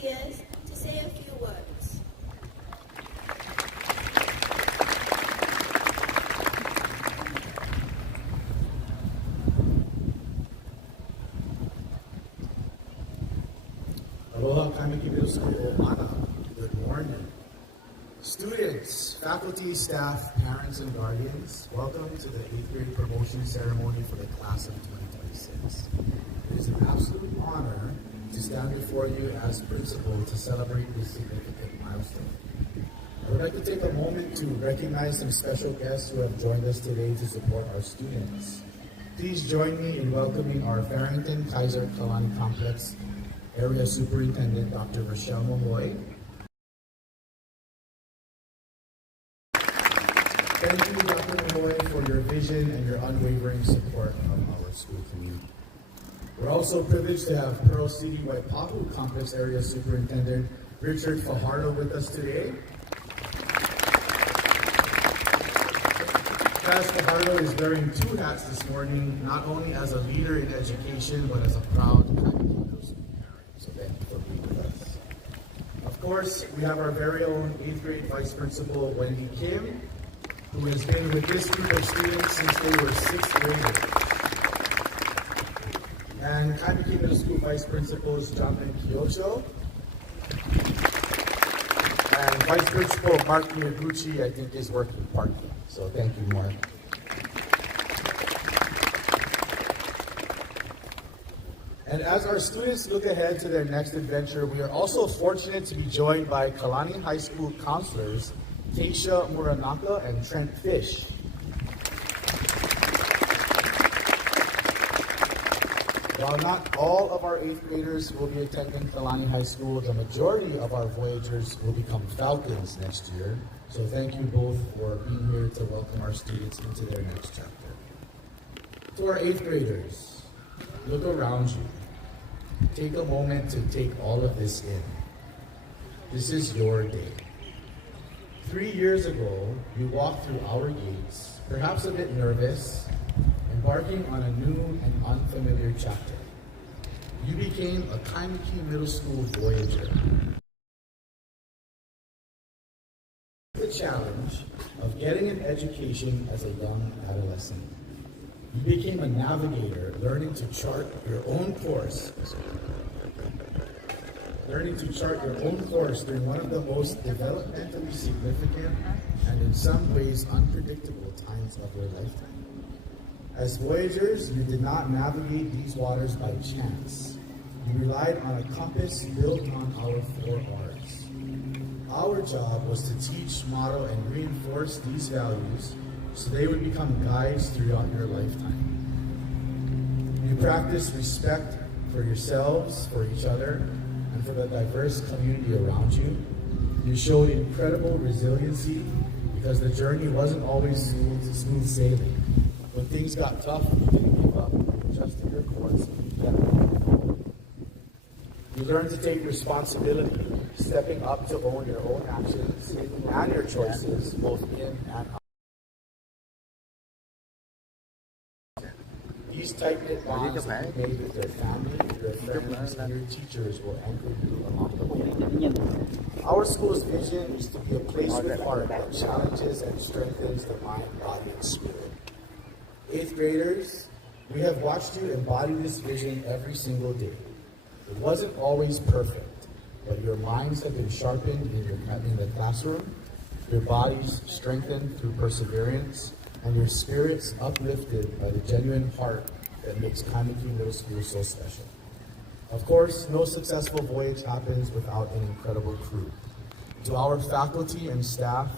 Diaz to say a few words. Aloha Kaimiki Middle School Ohana. Good morning. Students, faculty, staff, parents, and guardians, welcome to the 8th grade promotion ceremony for the class of 2026. It is an absolute honor to stand before you as principal to celebrate this significant milestone. I would like to take a moment to recognize some special guests who have joined us today to support our students. Please join me in welcoming our Farrington Kaiser Kalani Complex Area Superintendent, Dr. Rochelle Mahoy. Thank you, Dr. Mahoy, for your vision and your unwavering support of our school community. We're also privileged to have Pearl City Waipahu Complex Area Superintendent Richard Fajardo with us today. Chaz Fajardo is wearing two hats this morning, not only as a leader in education, but as a proud Kaimiki Middle School parent. So thank you for being with us. Of course, we have our very own 8th grade Vice Principal, Wendy Kim, who has been with this group of students since they were 6th graders. And Kaimiki Middle School Vice Principals Jonathan Kyocho and Vice Principal Mark Miyaguchi, I think, is working part-time. So thank you, Mark. And as our students look ahead to their next adventure, we are also fortunate to be joined by Kalani High School counselors Keisha Muranaka and Trent Fish. While not all of our 8th graders will be attending Kalani High School, the majority of our Voyagers will become Falcons next year. So thank you both for being here to welcome our students into their next chapter. To our 8th graders, look around you. Take a moment to take all of this in. This is your day. 3 years ago, you walked through our gates, perhaps a bit nervous, embarking on a new and unfamiliar chapter. You became a Kaimiki Middle School Voyager. The challenge of getting an education as a young adolescent. You became a navigator, learning to chart your own course during one of the most developmentally significant and in some ways unpredictable times of your lifetime. As Voyagers, you did not navigate these waters by chance. You relied on a compass built on our 4 R's. Our job was to teach, model, and reinforce these values so they would become guides throughout your lifetime. You practiced respect for yourselves, for each other, and for the diverse community around you. You showed incredible resiliency because the journey wasn't always smooth sailing. When things got tough, you didn't give up, you adjusted your course, and you kept moving forward. You learned to take responsibility, stepping up to own your own actions and your choices, both in and out. These tight-knit bonds that you made with your family, your friends, and your teachers will anchor you along the way. Our school's vision is to be a place with heart that challenges and strengthens the mind, body, and spirit. 8th graders, we have watched you embody this vision every single day. It wasn't always perfect, but your minds have been sharpened in the classroom, your bodies strengthened through perseverance, and your spirits uplifted by the genuine heart that makes Kaimiki Middle School so special. Of course, no successful voyage happens without an incredible crew. To our faculty and staff,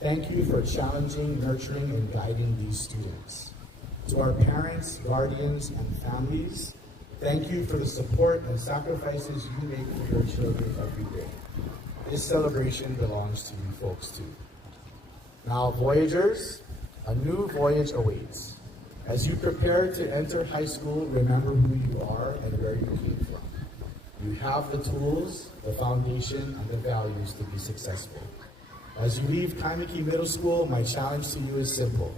thank you for challenging, nurturing, and guiding these students. To our parents, guardians, and families, thank you for the support and sacrifices you make for your children every day. This celebration belongs to you folks too. Now, Voyagers, a new voyage awaits. As you prepare to enter high school, remember who you are and where you came from. You have the tools, the foundation, and the values to be successful. As you leave Kaimiki Middle School, my challenge to you is simple.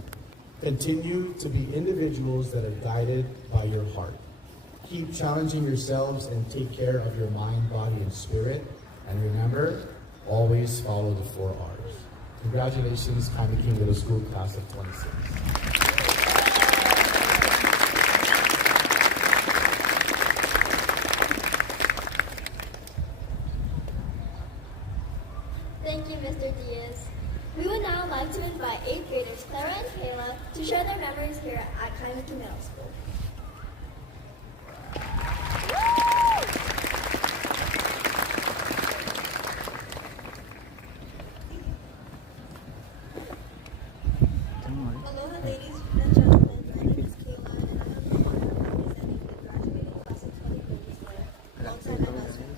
Continue to be individuals that are guided by your heart. Keep challenging yourselves and take care of your mind, body, and spirit. And remember, always follow the 4 R's. Congratulations, Kaimiki Middle School Class of 26. Thank you, Mr. Diaz. We would now like to invite 8th graders Clara and Kayla to share their memories here at Kaimiki Middle School. Aloha, ladies and gentlemen. My name is Kayla, and I have the honor of representing the graduating class of 2024 alongside my best friend.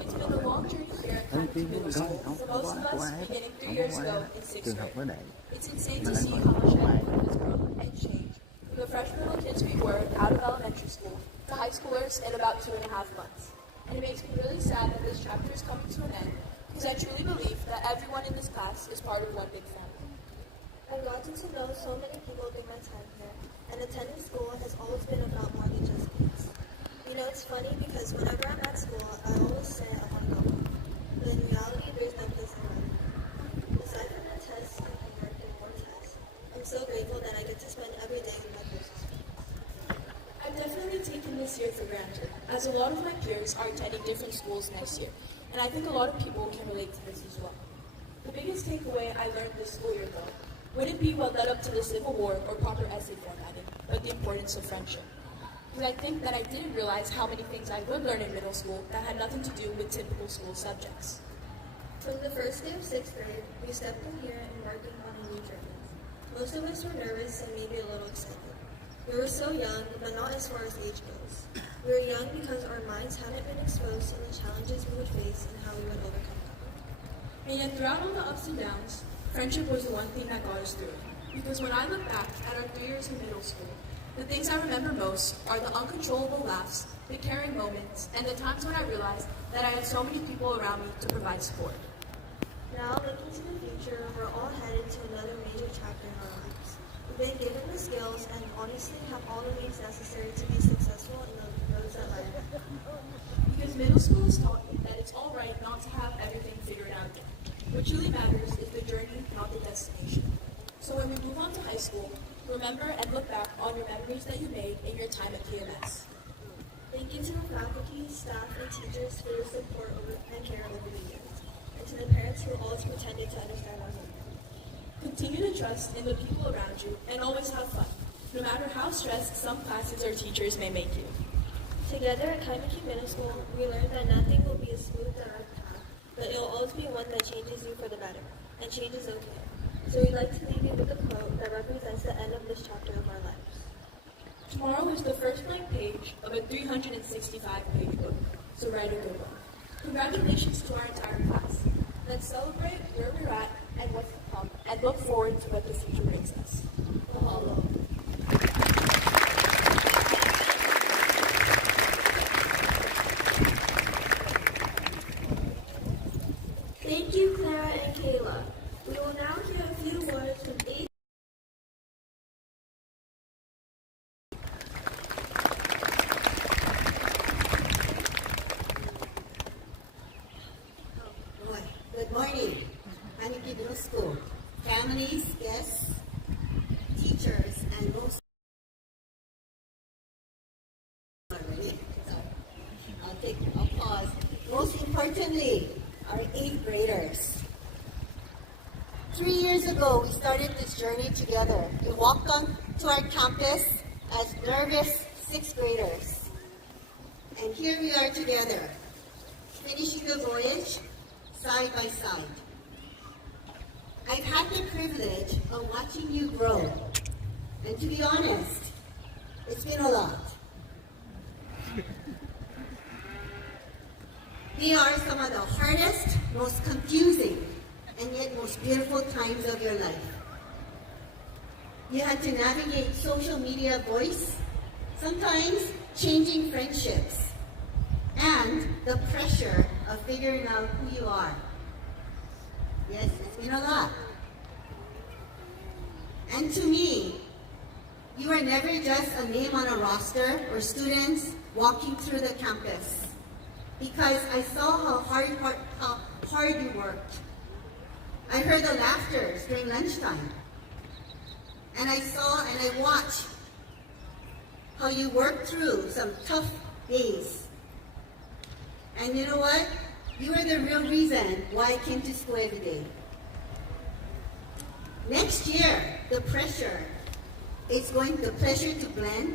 It's been a long journey here at Kaimiki Middle School, for most of us beginning 3 years ago in 6th grade. It's insane to see how much everyone has grown and changed, from the freshman little kids we were out of elementary school to high schoolers in about 2.5 months. And it makes me really sad that this chapter is coming to an end, because I truly believe that everyone in this class is part of one big family. I've gotten to know so many people during my time here, and attending school has always been about more than just grades. You know, it's funny because whenever I'm at school, I always say I want to go home. But in reality, there's no place I'd rather go. Aside from the tests and homework and more tests, I'm so grateful that I get to spend every day with my closest friends. I've definitely taken this year for granted, as a lot of my peers are attending different schools next year, and I think a lot of people can relate to this as well. The biggest takeaway I learned this school year, though, wouldn't be what led up to the Civil War or proper essay formatting, but the importance of friendship. Because I think that I didn't realize how many things I would learn in middle school that had nothing to do with typical school subjects. From the first day of 6th grade, we stepped in here and working on a new journey. Most of us were nervous and maybe a little excited. We were so young, but not as far as age goes. We were young because our minds hadn't been exposed to the challenges we would face and how we would overcome them. And yet throughout all the ups and downs, friendship was the one thing that got us through. Because when I look back at our 3 years in middle school, the things I remember most are the uncontrollable laughs, the caring moments, and the times when I realized that I had so many people around me to provide support. Now, looking to the future, we're all headed to another major chapter in our lives. We've been given the skills and honestly have all the means necessary to be successful in the roads that lie ahead. Because middle school has taught me that it's all right not to have everything figured out yet. What truly matters is the journey, not the destination. So when we move on to high school, remember and look back on your memories that you made in your time at KMS. Thank you to the faculty, staff, and teachers for your support and care over the years, and to the parents who always pretended to understand our work. Continue to trust in the people around you and always have fun, no matter how stressed some classes or teachers may make you. Together at Kaimiki Middle School, we learned that nothing will be a smooth direct path, but it will always be one that changes you for the better, and change is okay. So we'd like to leave you with a quote that represents the end of this chapter of our lives. Tomorrow is the first blank page of a 365-page book, so write a good one. Congratulations to our entire class. Let's celebrate where we're at and what's to come, and look forward to what the future brings us. Mahalo. Thank you, Clara and Kayla. We will now hear a few words from each. Good morning, Kaimiki Middle School, families, guests, teachers, and most already. So I'll pause. Most importantly, our 8th graders. 3 years ago, we started this journey together. We walked on to our campus as nervous 6th graders. And here we are together, finishing the voyage side by side. I've had the privilege of watching you grow. And to be honest, it's been a lot. They are some of the hardest, most confusing, and yet most beautiful times of your life. You had to navigate social media voice, sometimes changing friendships, and the pressure of figuring out who you are. Yes, it's been a lot. And to me, You are never just a name on a roster or students walking through the campus. Because I saw how hard you worked. I heard the laughter during lunchtime. And I saw and I watched how you worked through some tough days. And you know what? You are the real reason why I came to school every day. Next year, the pleasure to blend,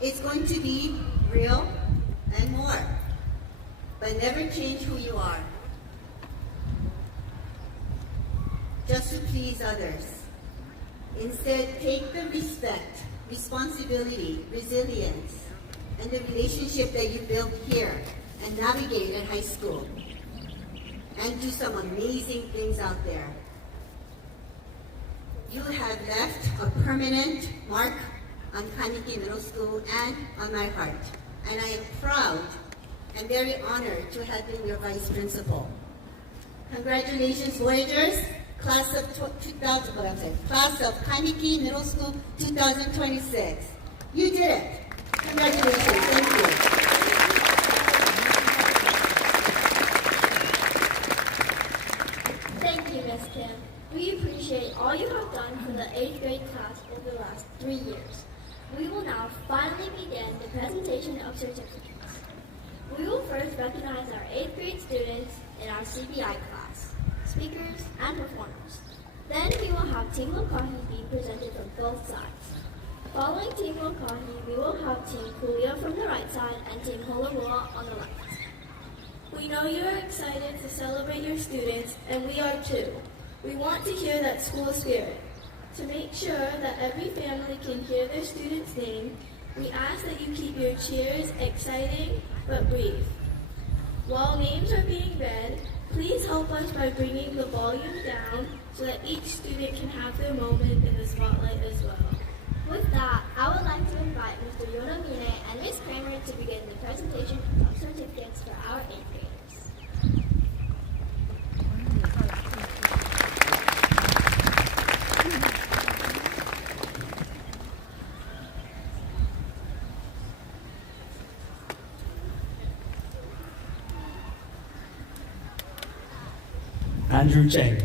it's going to be real and more. But never change who you are. Just to please others. Instead, take the respect, responsibility, resilience, and the relationship that you built here and navigate at high school. And do some amazing things out there. You have left a permanent mark on Kaneki Middle School and on my heart. And I am proud and very honored to have been your vice principal. Congratulations, Voyagers, class of Kaneki Middle School 2026. You did it. Congratulations. Thank you. Thank you, Ms. Kim. We appreciate all you have done for the 8th grade class over the last 3 years. We will now finally begin the presentation of certificates. We will first recognize our 8th grade students in our CBI class, speakers, and performers. Then we will have Team Lokahi be presented from both sides. Following Team Lokahi, we will have Team Kulia from the right side and Team Holawua on the left. We know you are excited to celebrate your students, and we are too. We want to hear that school spirit. To make sure that every family can hear their student's name, we ask that you keep your cheers exciting but brief. While names are being read, please help us by bringing the volume down so that each student can have their moment in the spotlight as well. With that, I would like to invite Mr. Yonomine and Ms. Kramer to begin the presentation of certificates for our 8th graders. Andrew Cheng.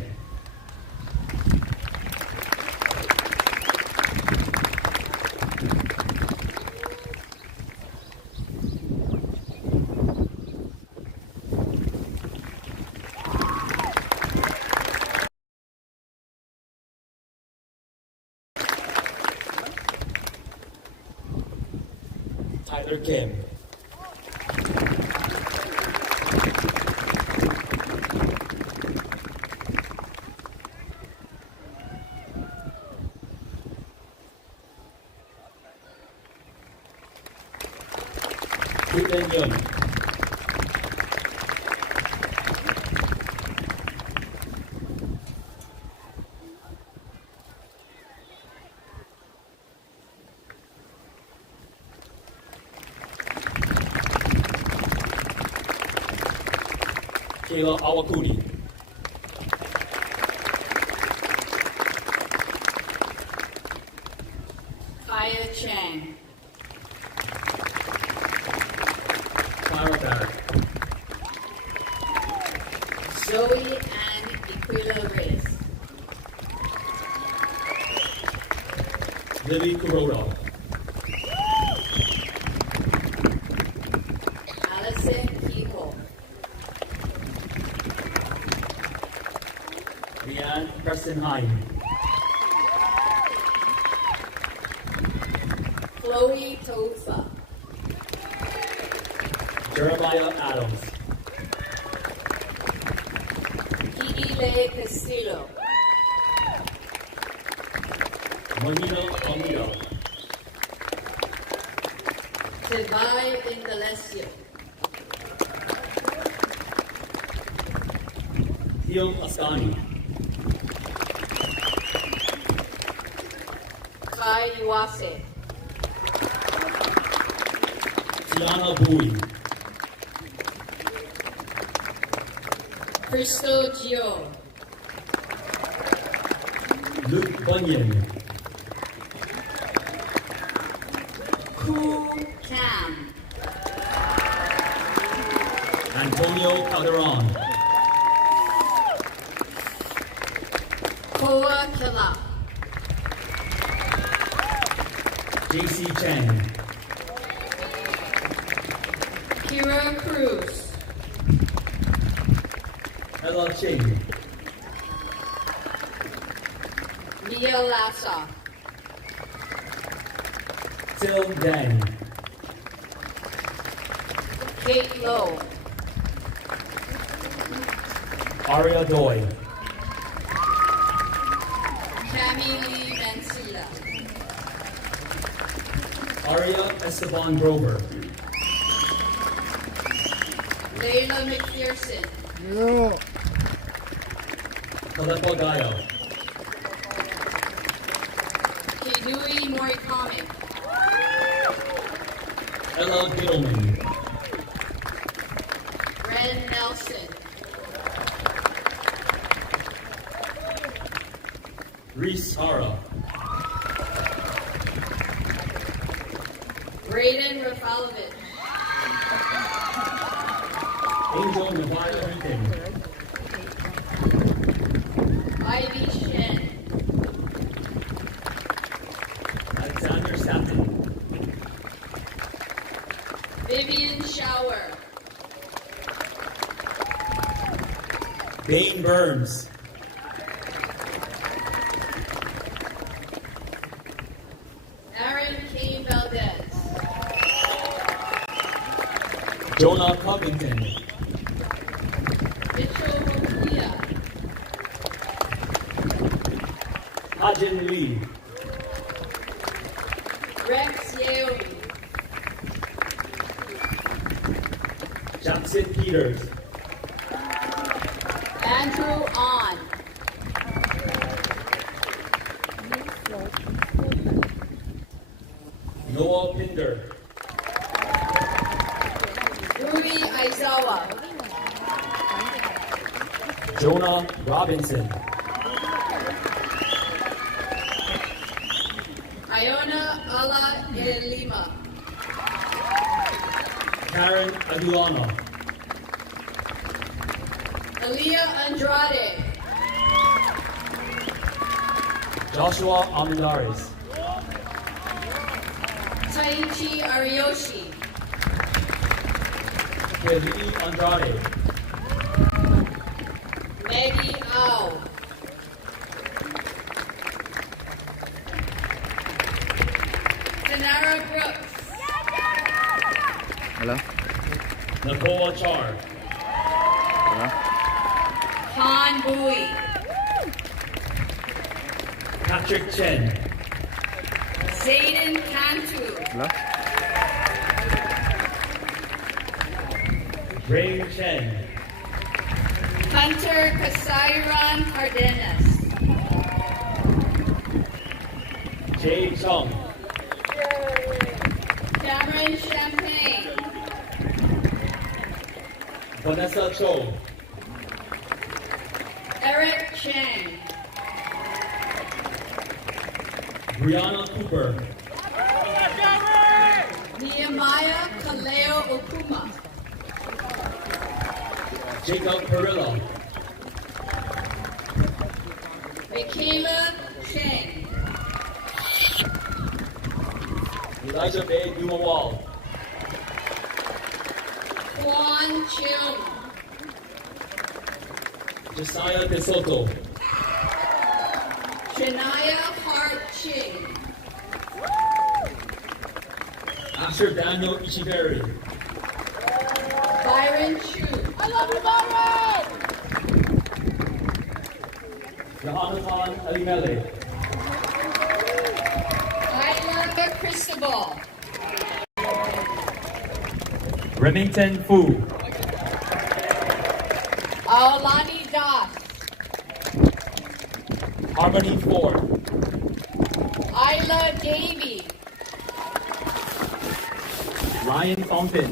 Tyler Kim. Yun. Kayla Awakuni. Kaya Chang. Zoe and Equila Reyes. Lily Kuroda. Allison Kehoe. Leanne Preston Hine. Chloe Tofa. Jeremiah Adams. Kigile Castillo. Mahina Amida. Tivai Indalesio. Theo Ascani. Kai Yuase. Tiana Bowie. Cristo Gio. Luke Bunyan. Tam. Antonio Calderon. Koa Kila. JC Cheng. Kira Cruz. Ella Ching. Mia Lassa. Till Deng. Kate Lowe. Aria Doi. Tammy Lee Mancilla. Aria Esteban Grover. Layla McPherson. Kalepa Gayo. Kidui Morikame. Ella Gittleman. Ren Nelson. Reese Hara. Braden Rafalovich. Angel Nevada Rican. Ivy Shen. Alexander Satin. Vivian Shower. Dane Burns. Aaron Kane Valdez. Jonah Covington. Mitchell Rokuya. Hajin Lee. Rex Yeomi. Jackson Peters. Andrew On. Noah Pinder. Rudy Aizawa. Jonah Robinson. Iona Ala Lima. Karen Aguilana. Aaliyah Andrade. Joshua Amendares. Taichi Ariyoshi. Kelly Andrade. Maggie Au. Tanara Brooks. Hello? Nicole Char. Hello? Han Bui. Patrick Chen. Zayden Cantu. Hello? Ray Chen. Hunter Kasairan Cardenas. Jay Chung. Cameron Champagne. Vanessa Cho. Eric Chang. Brianna Cooper. Nehemiah Kaleo Okuma. Jacob Perilla. Michaela Cheng. Elijah Bay Dumawal. Quan Cheung. Josiah De Soto. Shania Hart Ching. Asher Daniel Ichiberi. Byron Chu. I love you, Byron! Johanathan Alimele. Isla Cristobal. Remington Fu. Aulani Das. Harmony Ford. Isla Davy. Lion Fountain.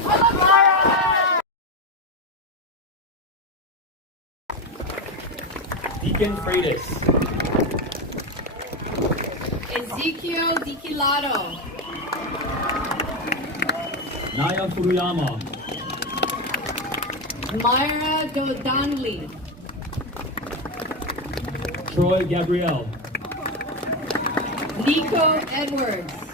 Deacon Freitas. Ezekiel Diquilado. Naya Furuyama. Myra Dodonley. Troy Gabrielle. Nico Edwards.